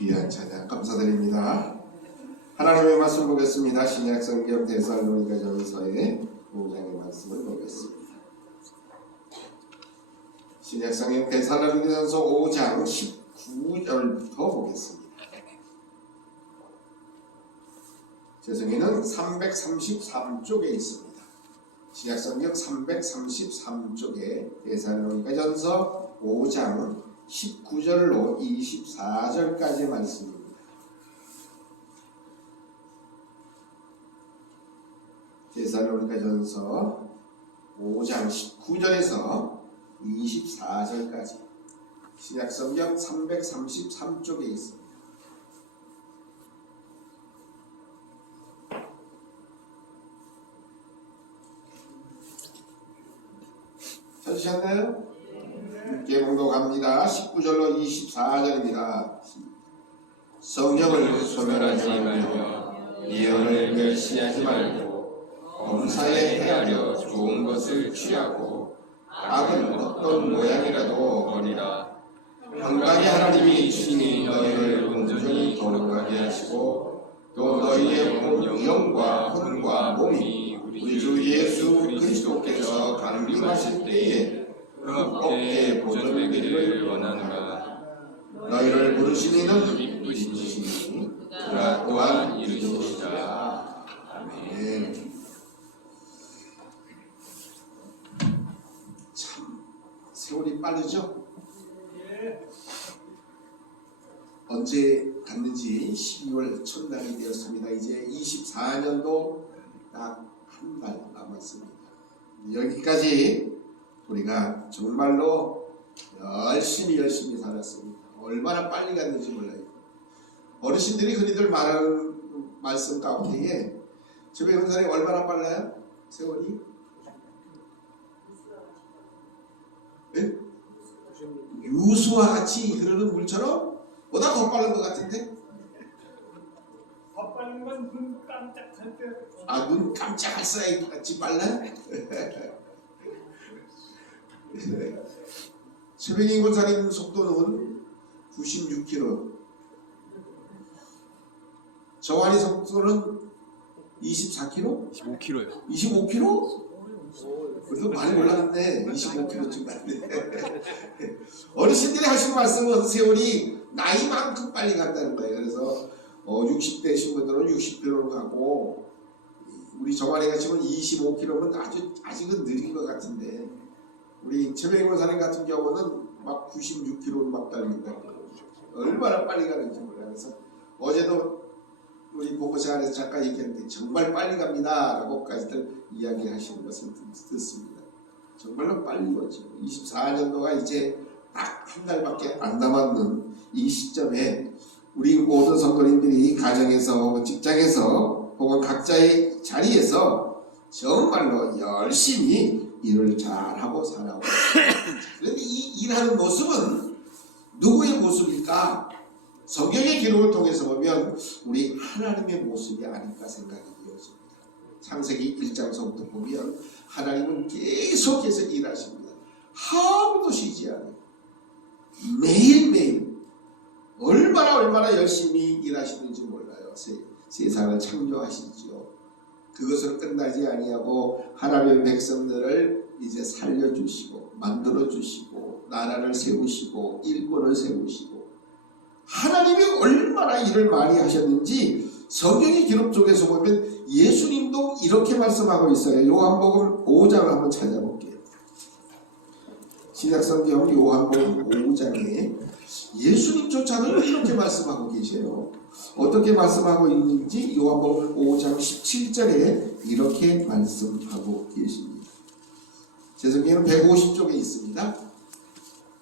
귀한 찬양 감사드립니다. 하나님의 말씀 보겠습니다. 신약성경 데살로니가전서의 5장의 말씀을 보겠습니다. 신약성경 데살로니가전서 5장 19절부터 보겠습니다. 죄송해는 333쪽에 있습니다. 신약성경 333쪽에 데살로니가전서 5장 19절로 24절까지의 말씀입니다. 데살로니가전서 5장 19절에서 24절까지 신약성경 333쪽에 있습니다. 찾으셨나요? 함께 봉독합니다. 19절로 24절입니다. 성령을 소멸하지 말며 예언을 멸시하지 말고 범사에 헤아려 좋은 것을 취하고 악은 어떤 모양이라도 버리라. 평강의 하나님이 친히 너희를 온전히 거룩하게 하시고 또 너희의 영과 혼과 몸이 우리 주 예수 그리스도께서 강림하실 때에 그 어깨에 보존을 되기를 원하노라. 너희를 부르신 이는 이쁘시니 그가 또한 이루시리라. 아멘. 참 세월이 빠르죠? 언제 갔는지 12월 첫날이 되었습니다. 이제 24년도 딱 한 달 남았습니다. 여기까지 우리가 정말로 열심히 살았습니다. 얼마나 빨리 갔는지 몰라요. 어르신들이 흔히들 말하는 말씀 가운데에 저희 형사님 얼마나 빨라요? 세월이? 네? 유수와 같이 흐르는 물처럼 보다 더 빠른 것 같은데? 더 빠른 건 눈 깜짝할 때. 아, 눈 깜짝할 사이 같이 빨라요? 새벽에 권사님 속도는 96km, 정환이 속도는 24km? 25km요. 25km? 그래도 많이 올라갔네. 25km쯤 갔네. 어르신들이 하신 말씀은 세월이 나이만큼 빨리 간다는 거예요. 그래서 60대신 분들은 60km로 가고 우리 정환이가 지금 25km면 아직은 느린 것 같은데 우리 최백희 권사님 같은 경우는 막 96km로 막 달린다. 얼마나 빨리 가는지 몰라요. 그래서 어제도 우리 보고자 안에서 잠깐 얘기했는데 정말 빨리 갑니다 라고까지들 이야기하시는 것을 듣습니다. 정말로 빨리 거죠. 24년도가 이제 딱 한 달밖에 안 남았는 이 시점에 우리 모든 성도님들이 가정에서 직장에서 혹은 각자의 자리에서 정말로 열심히 일을 잘하고 살아오고 그런데 이 일하는 모습은 누구의 모습일까? 성경의 기록을 통해서 보면 우리 하나님의 모습이 아닐까 생각이 되어집니다. 창세기 1장서부터 보면 하나님은 계속해서 일하십니다. 하루도 쉬지 않아요. 매일매일 얼마나 열심히 일하시는지 몰라요. 세상을 창조하시지요. 그것을 끝나지 아니하고 하나님의 백성들을 이제 살려주시고 만들어주시고 나라를 세우시고 일꾼을 세우시고 하나님이 얼마나 일을 많이 하셨는지 성경의 기록 쪽에서 보면 예수님도 이렇게 말씀하고 있어요. 요한복음 5장을 한번 찾아볼게요. 신약성경 요한복음 5장에 예수님조차도 이렇게 말씀하고 계세요. 어떻게 말씀하고 있는지 요한복음 5장 17절에 이렇게 말씀하고 계십니다. 제 성경은 150쪽에 있습니다.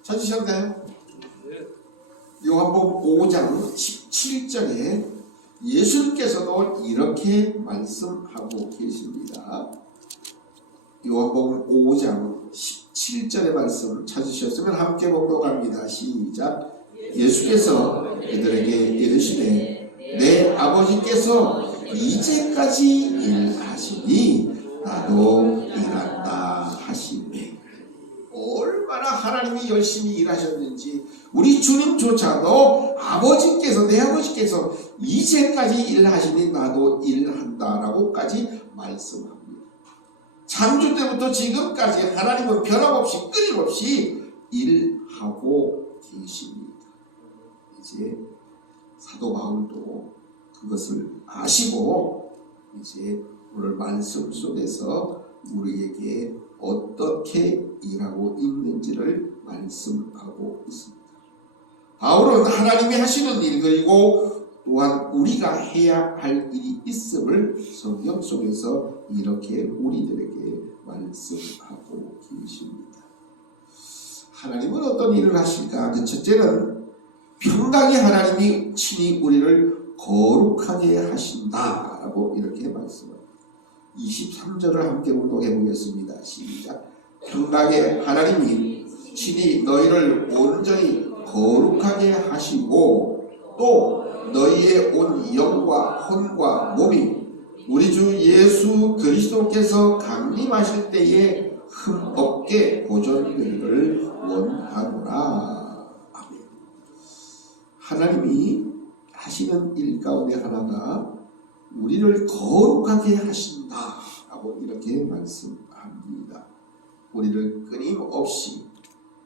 찾으셨나요? 요한복음 5장 17절에 예수님께서도 이렇게 말씀하고 계십니다. 요한복음 5장 17절의 말씀 찾으셨으면 함께 봉독합니다. 시작. 예수께서 그들에게 이르시되 내 아버지께서 이제까지 일하시니 나도 일한다 하시매. 얼마나 하나님이 열심히 일하셨는지 우리 주님조차도 내 아버지께서 이제까지 일하시니 나도 일한다라고까지 말씀합니다. 창조 때부터 지금까지 하나님은 변함없이 끊임없이 일하고 계십니다. 이제 사도 바울도 그것을 아시고 이제 오늘 말씀 속에서 우리에게 어떻게 일하고 있는지를 말씀하고 있습니다. 바울은 하나님이 하시는 일 그리고 또한 우리가 해야 할 일이 있음을 성경 속에서 이렇게 우리들에게 말씀하고 계십니다. 하나님은 어떤 일을 하실까? 그 첫째는 평강의 하나님이 친히 우리를 거룩하게 하신다라고 이렇게 말씀합니다. 23절을 함께 운동해 보겠습니다. 시작. 평강의 하나님이 친히 너희를 온전히 거룩하게 하시고 또 너희의 온 영과 혼과 몸이 우리 주 예수 그리스도께서 강림하실 때에 흠없게 보존되기를 원하노라. 아멘. 하나님이 하시는 일 가운데 하나가 우리를 거룩하게 하신다라고 이렇게 말씀합니다. 우리를 끊임없이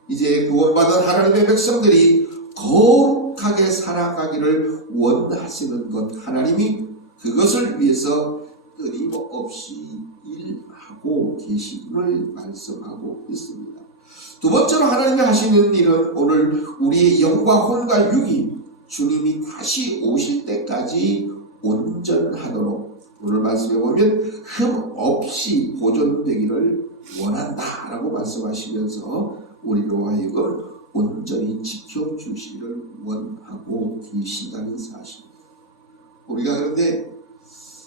이제 구원받은 하나님의 백성들이 거룩하게 살아가기를 원하시는 것, 하나님이 그것을 위해서 끊임없이 일하고 계심을 말씀하고 있습니다. 두 번째로 하나님이 하시는 일은 오늘 우리의 영과 혼과 육이 주님이 다시 오실 때까지 온전하도록 오늘 말씀에 보면 흠 없이 보존되기를 원한다라고 말씀하시면서 우리로 하여금 온전히 지켜주시기를 원하고 계신다는 사실입니다. 우리가 그런데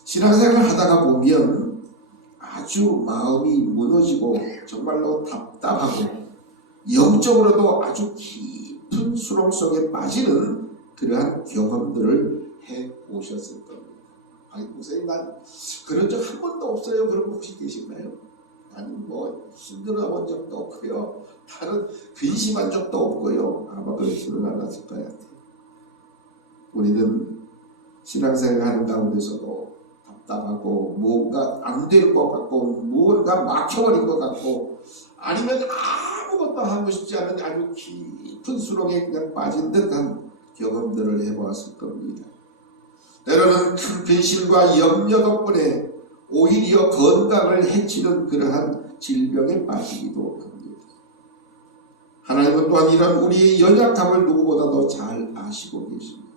신앙생활을 하다가 보면 아주 마음이 무너지고 정말로 답답하고 영적으로도 아주 깊은 수렁 속에 빠지는 그러한 경험들을 해오셨을 겁니다. 아니 목사님 난 그런 적 한 번도 없어요. 그런 분 혹시 계신가요? 나는 뭐 힘들어 본 적도 없고요. 다른 근심한 적도 없고요. 아마 그렇지는 않았을 것 같아요. 우리는 신앙생활 하는 가운데서도 답답하고 뭔가 안 되는 것 같고 무언가 막혀버린 것 같고 아니면 아무것도 하고 싶지 않은 아주 깊은 수렁에 그냥 빠진 듯한 경험들을 해보았을 겁니다. 때로는 큰 근심과 염려 덕분에 오히려 건강을 해치는 그러한 질병에 빠지기도 합니다. 하나님은 또한 이런 우리의 연약함을 누구보다도 잘 아시고 계십니다.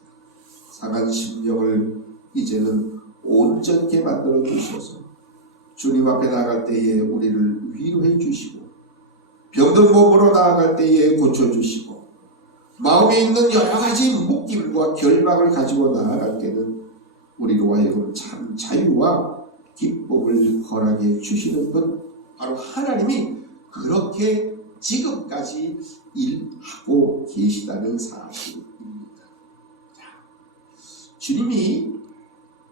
상한 심령을 이제는 온전케 만들어 주셔서 주님 앞에 나아갈 때에 우리를 위로해 주시고 병든 몸으로 나아갈 때에 고쳐주시고 마음에 있는 여러 가지 묶임과 결박을 가지고 나아갈 때는 우리로 하여금 참 자유와 기쁨을 허락해 주시는 분 바로 하나님이 그렇게 지금까지 일하고 계시다는 사실입니다. 주님이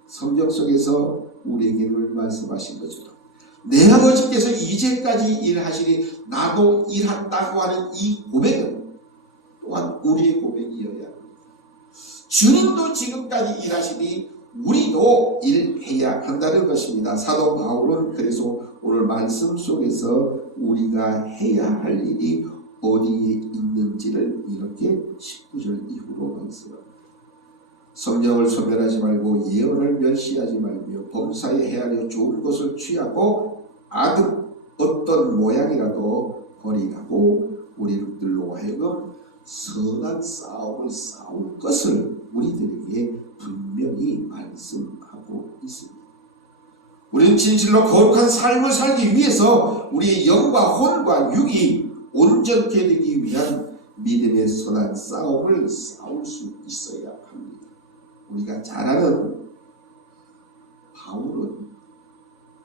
성경 속에서 우리에게 말씀하신 것처럼 내 아버지께서 이제까지 일하시니 나도 일한다고 하는 이 고백은 또한 우리의 고백이어야 합니다. 주님도 지금까지 일하시니 우리도 일해야 한다는 것입니다. 사도 바울은 그래서 오늘 말씀 속에서 우리가 해야 할 일이 어디에 있는지를 이렇게 19절 이후로 말씀합니다. 성령을 소멸하지 말고 예언을 멸시하지 말며 범사에 헤아려 좋은 것을 취하고 악은 어떤 모양이라도 버리라고 우리들로 하여금 선한 싸움을 싸울 것을 우리들에게 분명히 말씀하고 있습니다. 우리는 진실로 거룩한 삶을 살기 위해서 우리의 영과 혼과 육이 온전케 되기 위한 믿음의 선한 싸움을 싸울 수 있어야 합니다. 우리가 잘 아는 바울은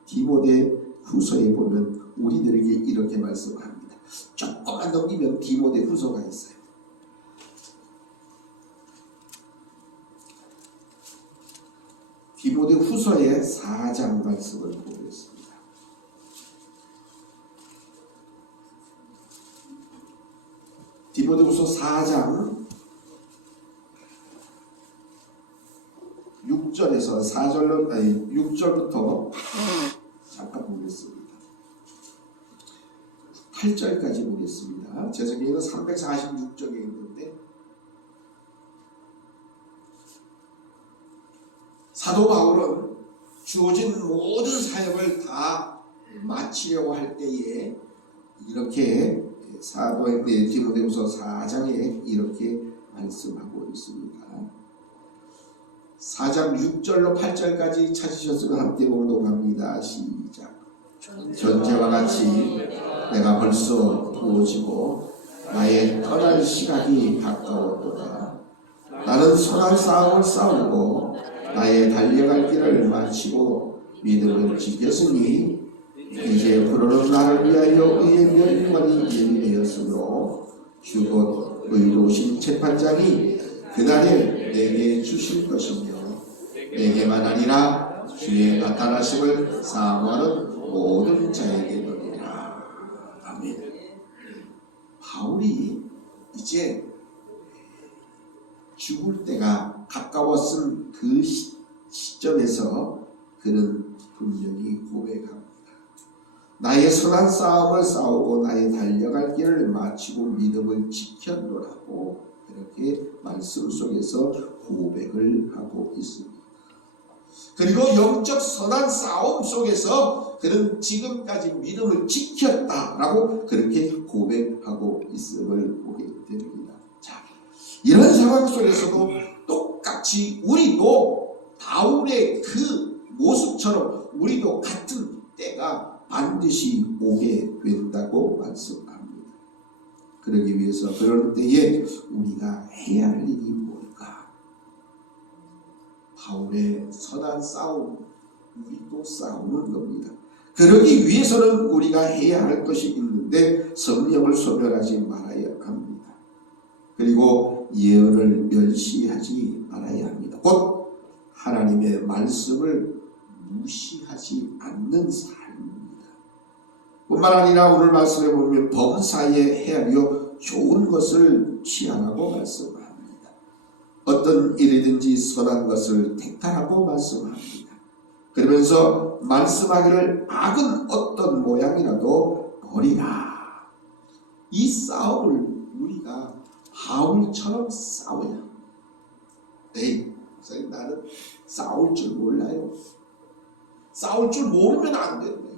디모데 후서에 보면 우리들에게 이렇게 말씀합니다. 조금만 넘기면 디모데 후서가 있어요. 디모데 후서의 4장 말씀을 보겠습니다. 디모데후서 4장 6절부터 잠깐 보겠습니다. 8절까지 보겠습니다. 제 성경에는 346쪽에 있는데 사도 바울은 주어진 모든 사역을 다 마치려고 할 때에 이렇게 사도행전 디모데후서 4장에 이렇게 말씀하고 있습니다. 4장 6절로 8절까지 찾으셨으면 함께 봉독합니다. 시작. 전제와 같이 내가 벌써 부어지고 나의 떠날 시각이 가까웠도다. 나는 선한 싸움을 싸우고 나의 달려갈 길을 마치고 믿음을 지켰으니 이제 불어는 나를 위하여 의의 멸관이 예비되었으므로 주 곧 의로우신 재판장이 그날에 내게 주실 것이며 내게만 아니라 주의 나타나심을 사모하는 모든 자에게 너니라. 아멘. 바울이 이제 죽을 때가 가까웠을 그 시점에서 그는 분명히 고백합니다. 나의 선한 싸움을 싸우고 나의 달려갈 길을 마치고 믿음을 지켰노라고 이렇게 말씀 속에서 고백을 하고 있습니다. 그리고 영적 선한 싸움 속에서 그는 지금까지 믿음을 지켰다라고 그렇게 고백하고 있음을 보게 됩니다. 자, 이런 상황 속에서도 똑같이 우리도 바울의 그 모습처럼 우리도 같은 때가 반드시 오게 된다고 말씀합니다. 그러기 위해서 그럴 때에 우리가 해야 할 일이 뭘까? 바울의 선한 싸움, 우리도 싸우는 겁니다. 그러기 위해서는 우리가 해야 할 것이 있는데 성령을 소멸하지 말아야 합니다. 그리고 예언을 멸시하지 말아야 합니다. 곧 하나님의 말씀을 무시하지 않는 삶입니다. 뿐만 아니라 오늘 말씀에 보면 범사에 헤아려 좋은 것을 취하라고 말씀합니다. 어떤 일이든지 선한 것을 택하라고 말씀합니다. 그러면서 말씀하기를 악은 어떤 모양이라도 버리라. 이 싸움을 우리가 바울처럼 싸워야 합니다. 에이, 목사님 나는 싸울 줄 몰라요. 싸울 줄 모르면 안 되는 거예요.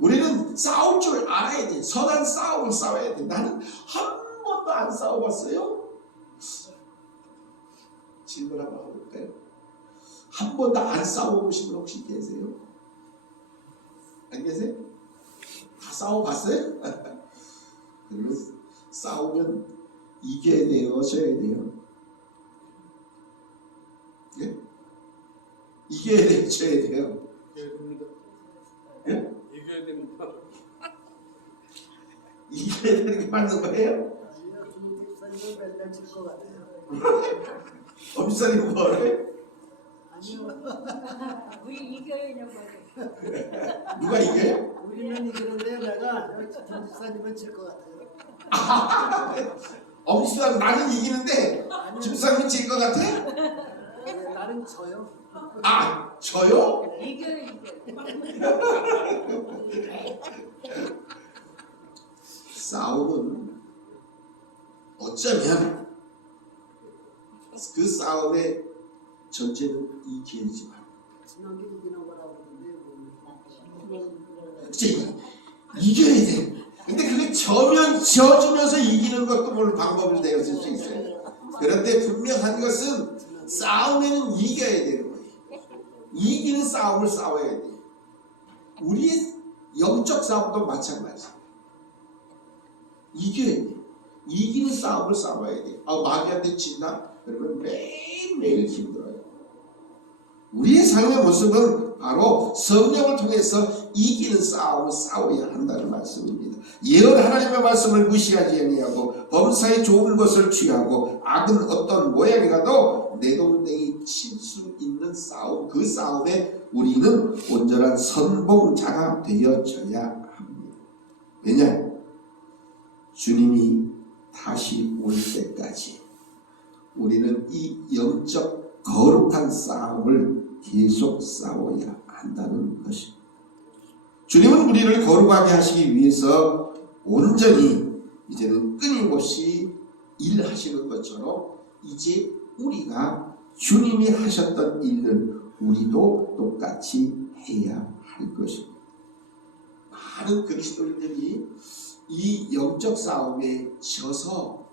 우리는 싸울 줄 알아야 돼. 선한 싸움을 싸워야 돼. 나는 한 번도 안 싸워봤어요. 질문 한번 해볼까요? 한 번도 안 싸워보신 분 혹시 계세요? 안 계세요? 다 싸워봤어요? 그리고 싸우면 이겨야 돼요? 져야 돼요? 예? 이겨야 돼요? 져야 돼요? 예? 이겨야 됩니다. 이겨야 되는 게 맞는 거예요? 엄살이 뭐래? 아니요. 우리 이겨야 되는 누가 이겨요? 우리는 이기는데 내가 집사님은 질 것 같아요. 엄수랑 나는 이기는데 집사님이 질 것 같아? 나는 져요. 아, 저요? 이겨야 이겨. 싸움은 어쩌면 그 싸움의 전제는 이기지만 지난게 이기는 거라고 그러는데 진짜 이겨야 돼. 근데 그게 져주면서 이기는 것도 물론 방법을 내었을 수 있어요. 그런데 분명한 것은 싸움에는 이겨야 되는 거예요. 이기는 싸움을 싸워야 돼. 우리의 영적 싸움도 마찬가지예요. 이겨야 돼. 이기는 싸움을 싸워야 돼. 마귀한테 진다? 그러면 매일매일 힘들어요. 우리의 삶의 모습은 바로 성령을 통해서 이기는 싸움을 싸워야 한다는 말씀입니다. 예언 하나님의 말씀을 무시하지 아니하고 범사에 좋은 것을 취하고 악은 어떤 모양이라도 내동댕이 칠 수 있는 싸움, 그 싸움에 우리는 온전한 선봉자가 되어져야 합니다. 왜냐? 주님이 다시 올 때까지 우리는 이 영적 거룩한 싸움을 계속 싸워야 한다는 것입니다. 주님은 우리를 거룩하게 하시기 위해서 온전히 이제는 끊임없이 일하시는 것처럼 이제 우리가 주님이 하셨던 일을 우리도 똑같이 해야 할 것입니다. 많은 그리스도인들이 이 영적 싸움에 져서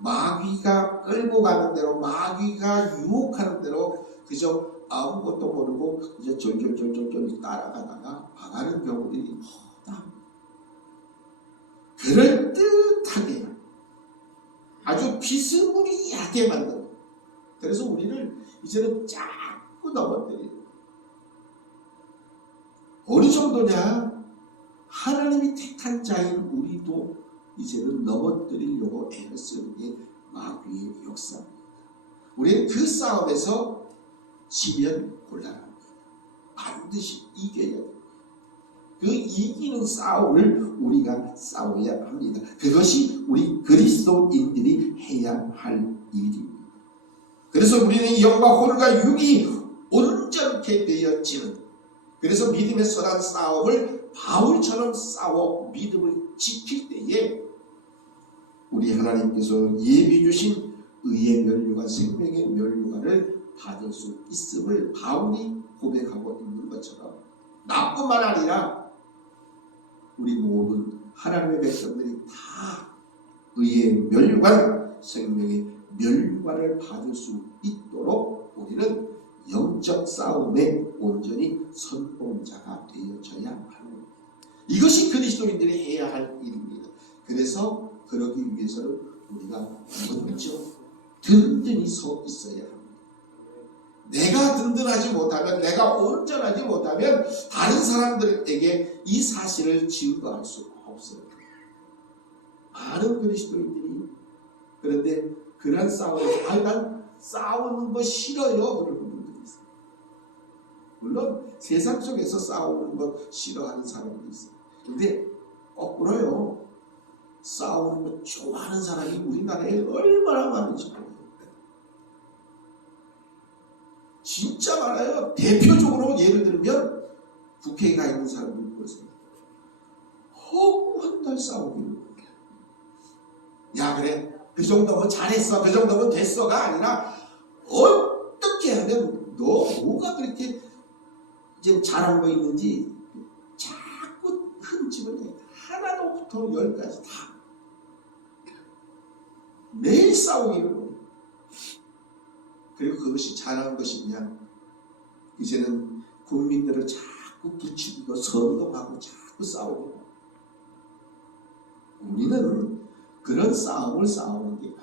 마귀가 끌고 가는 대로, 마귀가 유혹하는 대로 그저 아무것도 모르고 이제 졸졸졸졸 따라가다가 망하는 경우들이 많다. 그럴듯하게 아주 비스무리하게 만들어. 그래서 우리를 이제는 자꾸 넘어뜨리는. 어느 정도냐? 하나님이 택한 자인 우리도 이제는 넘어뜨리려고 애를 쓰는 게 마귀의 역사입니다. 우리는 그 싸움에서 지면 곤란합니다. 반드시 이겨야 됩니다. 그 이기는 싸움을 우리가 싸워야 합니다. 그것이 우리 그리스도인들이 해야 할 일입니다. 그래서 우리는 영과 혼과 육이 온전케 되어지는, 그래서 믿음의 선한 싸움을 바울처럼 싸워 믿음을 지킬 때에 우리 하나님께서 예비 주신 의의 면류관, 생명의 면류관을 받을 수 있음을 바울이 고백하고 있는 것처럼, 나뿐만 아니라 우리 모든 하나님의 백성들이 다 의의 면류관, 생명의 면류관을 받을 수 있도록 우리는 영적 싸움에 온전히 선봉자가 되어져야 하는 겁니다. 이것이 그리스도인들이 해야 할 일입니다. 그래서 그러기 위해서는 우리가 먼저 든든히 서 있어야 합니다. 내가 든든하지 못하면, 내가 온전하지 못하면 다른 사람들에게 이 사실을 증거할 수 없어요. 많은 그리스도인들이 그런데 그런 싸움에서 난 싸우는 거 싫어요 그런 분들이 있어요. 물론 세상 속에서 싸우는 거 싫어하는 사람도 있어요. 근데 거꾸로요, 싸우는 거 좋아하는 사람이 우리나라에 얼마나 많은지 몰라요. 진짜 많아요. 대표적으로 예를 들면 국회에 가 있는 사람들 보세요. 허구한 달 싸우기를. 야 그래, 그 정도면 잘했어, 그 정도면 됐어가 아니라 어떻게 하면 너 뭐가 그렇게 지금 잘한 거 있는지 자꾸 흠집을 내. 하나부터 열까지 다 매일 싸우기를 해. 그리고 그것이 잘한 것이냐? 이제는 국민들을 자꾸 부추기고 선동하고 자꾸 싸우고. 우리는 그런 싸움을 싸우는 게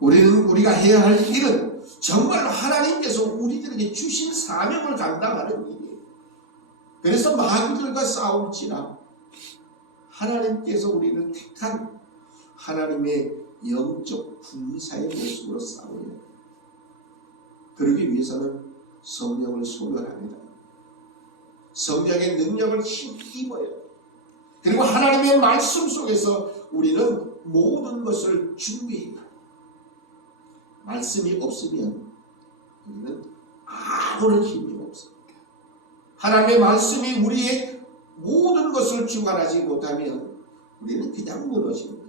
아니에요. 우리가 해야 할 일은 정말 하나님께서 우리들에게 주신 사명을 감당하는 일이에요. 그래서 마귀들과 싸울지라 하나님께서 우리를 택한 하나님의 영적 군사의 모습으로 싸워야 해요. 그러기 위해서는 성령을 소멸합니다. 성령의 능력을 힘입어야 해요. 그리고 하나님의 말씀 속에서 우리는 모든 것을 준비해야 해요. 말씀이 없으면 우리는 아무런 힘이 없습니다. 하나님의 말씀이 우리의 모든 것을 주관하지 못하면 우리는 그냥 무너집니다.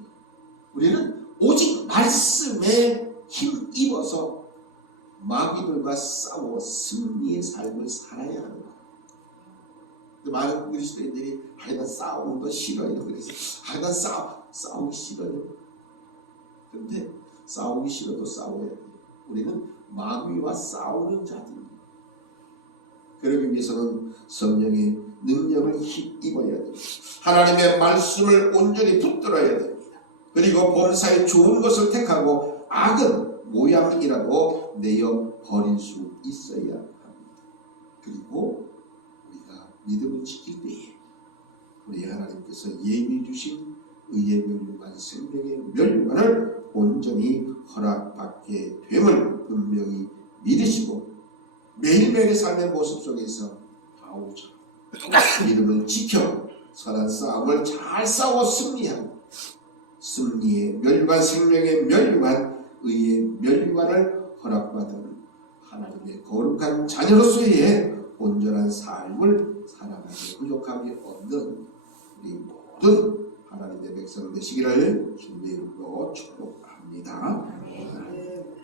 우리는 오직 말씀에 힘입어서 마귀들과 싸워 승리의 삶을 살아야 하는 거예요. 많은 그리스도인들이 난 싸우는 거 싫어요. 그래서 난 싸우기 싫어요. 그런데 싸우기 싫어도 싸워야 돼요. 우리는 마귀와 싸우는 자들입니다. 그러기 위해서는 성령의 능력을 힘입어야 됩니다. 하나님의 말씀을 온전히 붙들어야 됩니다. 그리고 본사에 좋은 것을 택하고 악은 모양이라도 내어 버릴 수 있어야 합니다. 그리고 우리가 믿음을 지킬 때에 우리 하나님께서 예비 주신 의의 면류관, 생명의 면류관을 온전히 허락받게 됨을 분명히 믿으시고 매일매일의 삶의 모습 속에서 바울처럼 믿음을 지켜 선한 싸움을 잘 싸워 승리하고 승리의 멸류관, 생명의 멸류관, 의의 멸류관을 허락받은 하나님의 거룩한 자녀로서의 온전한 삶을 살아가게 부족하게 얻는 우리 모든 하나님의 백성 되시기를 주님의 이름으로 축복합니다. 네.